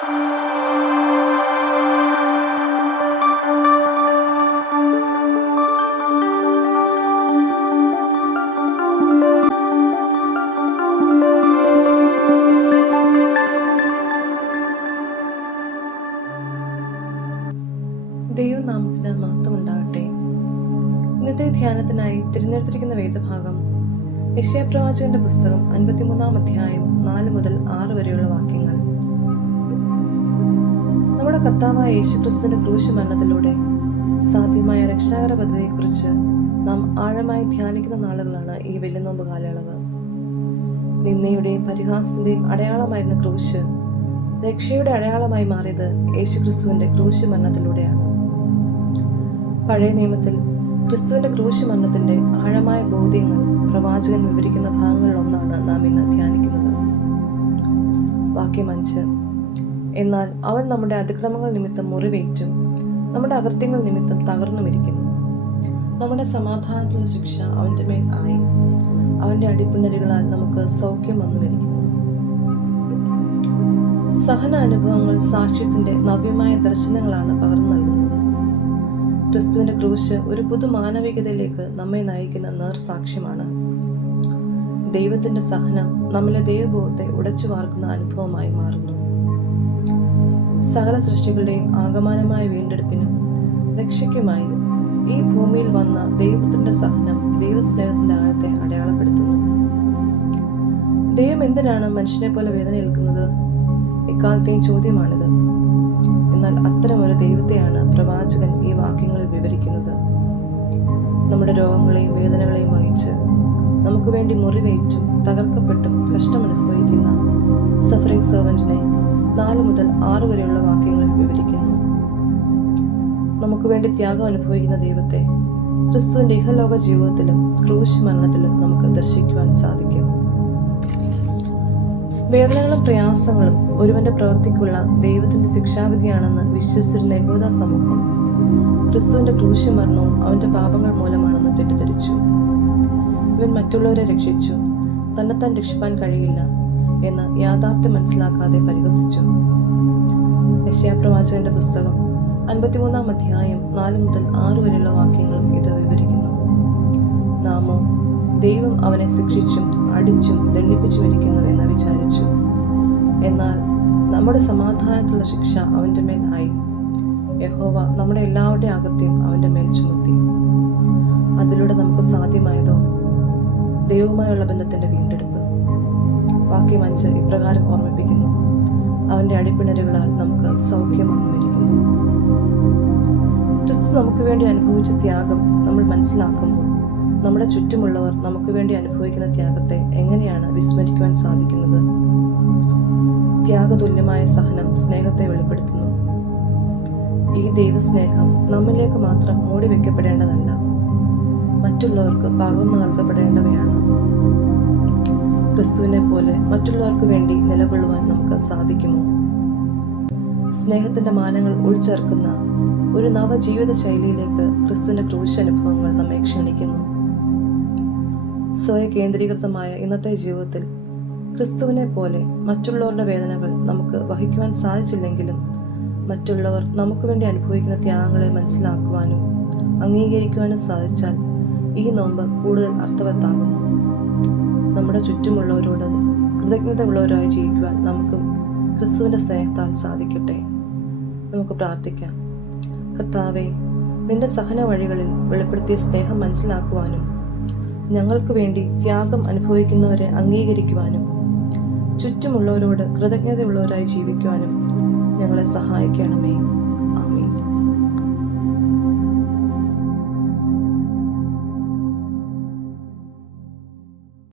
ദൈവനാമത്തിന് മഹത്വം ഉണ്ടാകട്ടെ. ഇന്നത്തെ ധ്യാനത്തിനായി തിരഞ്ഞെടുത്തിരിക്കുന്ന വേദഭാഗം യെശയ്യാപ്രവാചകന്റെ പുസ്തകം 53-ാം അധ്യായം 4 മുതൽ 6 വരെയുള്ള വാക്യങ്ങൾ. നമ്മുടെ കർത്താവായ യേശുക്രിസ്തുവിന്റെ ക്രൂശ് മരണത്തിലൂടെ സാധ്യമായ രക്ഷാകര പദ്ധതിയെക്കുറിച്ച് നാം ആഴമായി ധ്യാനിക്കുന്ന നാളുകളാണ് ഈ വലിയ നോമ്പ് കാലയളവ്. നിന്ദയുടെയും പരിഹാസത്തിന്റെയും അടയാളമായിരുന്ന ക്രൂശ് രക്ഷയുടെ അടയാളമായി മാറിയത് യേശുക്രിസ്തുവിന്റെ ക്രൂശ് മരണത്തിലൂടെയാണ്. പഴയ നിയമത്തിൽ ക്രിസ്തുവിന്റെ ക്രൂശ് മരണത്തിന്റെ ആഴമായ ബോധ്യങ്ങൾ പ്രവാചകൻ വിവരിക്കുന്ന ഭാഗങ്ങളിലൊന്നാണ് നാം ഇന്ന് ധ്യാനിക്കുന്നത്. വാക്യം 5: എന്നാൽ അവൻ നമ്മുടെ അതിക്രമങ്ങൾ നിമിത്തം മുറിവേറ്റും നമ്മുടെ അകൃത്യങ്ങൾ നിമിത്തം തകർന്നുമിരിക്കുന്നു. നമ്മുടെ സമാധാനത്തിലുള്ള ശിക്ഷ അവന്റെ മേൽ ആയി, അവന്റെ അടിപ്പിണരുകളാൽ നമുക്ക് സൗഖ്യം വന്നുമിരിക്കുന്നു. സഹന അനുഭവങ്ങൾ സാക്ഷ്യത്തിന്റെ നവ്യമായ ദർശനങ്ങളാണ് പകർന്നു നൽകുന്നത്. ക്രിസ്തുവിന്റെ ക്രൂശ് ഒരു പുതു മാനവികതയിലേക്ക് നമ്മെ നയിക്കുന്ന നേർസാക്ഷ്യമാണ്. ദൈവത്തിന്റെ സഹനം നമ്മിലെ ദൈവബോധത്തെ ഉടച്ചു വാർക്കുന്ന അനുഭവമായി മാറുന്നു. സകല സൃഷ്ടികളുടെയും ആകമാനമായ വീണ്ടെടുപ്പിനും രക്ഷയ്ക്കുമായി ഈ ഭൂമിയിൽ വന്ന ദൈവത്തിന്റെ സഹനം ദൈവസ്നേഹത്തിന്റെ ആഴത്തെ അടയാളപ്പെടുത്തുന്നു. ദൈവം എന്തിനാണ് മനുഷ്യനെ പോലെ വേദന ഏൽക്കുന്നത്? ഇക്കാലത്തെയും ചോദ്യമാണിത്. എന്നാൽ അത്തരമൊരു ദൈവത്തെയാണ് പ്രവാചകൻ ഈ വാക്യങ്ങളിൽ വിവരിക്കുന്നത്. നമ്മുടെ രോഗങ്ങളെയും വേദനകളെയും വഹിച്ച് നമുക്ക് വേണ്ടി മുറിവേറ്റും തകർക്കപ്പെട്ടും കഷ്ടമനുഭവിക്കുന്ന സഫറിംഗ് സെർവന്റിനെ 4 മുതൽ 6 വരെയുള്ള വാക്യങ്ങളിൽ വിവരിക്കുന്നു. നമുക്ക് വേണ്ടി ത്യാഗം അനുഭവിക്കുന്ന ദൈവത്തെ ക്രിസ്തുവിന്റെ ഇഹലോക ജീവിതത്തിലും ക്രൂശ് മരണത്തിലും നമുക്ക് ദർശിക്കുവാൻ സാധിക്കും. വേദനകളും പ്രയാസങ്ങളും ഒരുവന്റെ പ്രവൃത്തിക്കുള്ള ദൈവത്തിന്റെ ശിക്ഷാവിധിയാണെന്ന് വിശ്വസിച്ചിരുന്ന യഹൂദ സമൂഹം ക്രിസ്തുവിന്റെ ക്രൂശ് മരണവും അവന്റെ പാപങ്ങൾ മൂലമാണെന്ന് തെറ്റിദ്ധരിച്ചു. ഇവൻ മറ്റുള്ളവരെ രക്ഷിച്ചു, തന്നെത്താൻ രക്ഷിപ്പാൻ കഴിയില്ല എന്ന് യാഥാർത്ഥ്യം മനസ്സിലാക്കാതെ പരിഹസിച്ചു. യെശയ്യാപ്രവാചകന്റെ പുസ്തകം 53-ാം അധ്യായം 4 മുതൽ 6 വരെയുള്ള വാക്യങ്ങളും ഇത് വിവരിക്കുന്നു. നാമോ ദൈവം അവനെ ശിക്ഷിച്ചും അടിച്ചും ദണ്ഡിപ്പിച്ചുമിരിക്കുന്നു എന്ന് വിചാരിച്ചു. എന്നാൽ നമ്മുടെ സമാധാനത്തിലുള്ള ശിക്ഷ അവന്റെ മേൽ ആയി, യഹോവ നമ്മുടെ എല്ലാവരുടെയും അകത്തെയും അവന്റെ മേൽ ചുമത്തി. അതിലൂടെ നമുക്ക് സാധ്യമായതോ ദൈവവുമായുള്ള ബന്ധത്തിന്റെ വീണ്ടെടുപ്പ്. വാക്യം 5 ഇപ്രകാരം ഓർമ്മിപ്പിക്കുന്നു: അവന്റെ അടിപ്പിണരുകളാൽ നമുക്ക് സൗഖ്യം വന്നുമിരിക്കുന്നു. ക്രിസ്തു നമുക്ക് വേണ്ടി അനുഭവിച്ച ത്യാഗം നമ്മൾ മനസ്സിലാക്കുമ്പോൾ നമ്മുടെ ചുറ്റുമുള്ളവർ നമുക്ക് വേണ്ടി അനുഭവിക്കുന്ന ത്യാഗത്തെ എങ്ങനെയാണ് വിസ്മരിക്കുവാൻ സാധിക്കുന്നത്? ത്യാഗതുല്യമായ സഹനം സ്നേഹത്തെ വെളിപ്പെടുത്തുന്നു. ഈ ദൈവസ്നേഹം നമ്മിലേക്ക് മാത്രം മൂടി വയ്ക്കപ്പെടേണ്ടതല്ല, മറ്റുള്ളവർക്ക് പകർന്നു നൽകപ്പെടേണ്ടവയാണ്. ക്രിസ്തുവിനെ പോലെ മറ്റുള്ളവർക്ക് വേണ്ടി നിലകൊള്ളുവാൻ നമുക്ക് സാധിക്കുമോ? സ്നേഹത്തിന്റെ മാനങ്ങൾ ഉൾച്ചേർക്കുന്ന ഒരു നവജീവിത ശൈലിയിലേക്ക് ക്രിസ്തുവിന്റെ ക്രൂശ് അനുഭവങ്ങൾ നമ്മെ ക്ഷണിക്കുന്നു. സ്വയ കേന്ദ്രീകൃതമായ ഇന്നത്തെ ജീവിതത്തിൽ ക്രിസ്തുവിനെ പോലെ മറ്റുള്ളവരുടെ വേദനകൾ നമുക്ക് വഹിക്കുവാൻ സാധിച്ചില്ലെങ്കിലും മറ്റുള്ളവർ നമുക്ക് വേണ്ടി അനുഭവിക്കുന്ന ത്യാഗങ്ങളെ മനസ്സിലാക്കുവാനും അംഗീകരിക്കുവാനും സാധിച്ചാൽ ഈ നോമ്പ് കൂടുതൽ അർത്ഥവത്താകുന്നു. നമ്മുടെ ചുറ്റുമുള്ളവരോട് കൃതജ്ഞത ഉള്ളവരായി ജീവിക്കുവാൻ നമുക്കും ക്രിസ്തുവിന്റെ സ്നേഹത്താൽ സാധിക്കട്ടെ. നമുക്ക് പ്രാർത്ഥിക്കാം. കർത്താവേ, നിന്റെ സഹന വഴികളിൽ വെളിപ്പെടുത്തിയ സ്നേഹം മനസ്സിലാക്കുവാനും ഞങ്ങൾക്ക് വേണ്ടി ത്യാഗം അനുഭവിക്കുന്നവരെ അംഗീകരിക്കുവാനും ചുറ്റുമുള്ളവരോട് കൃതജ്ഞതയുള്ളവരായി ജീവിക്കുവാനും ഞങ്ങളെ സഹായിക്കണമേ.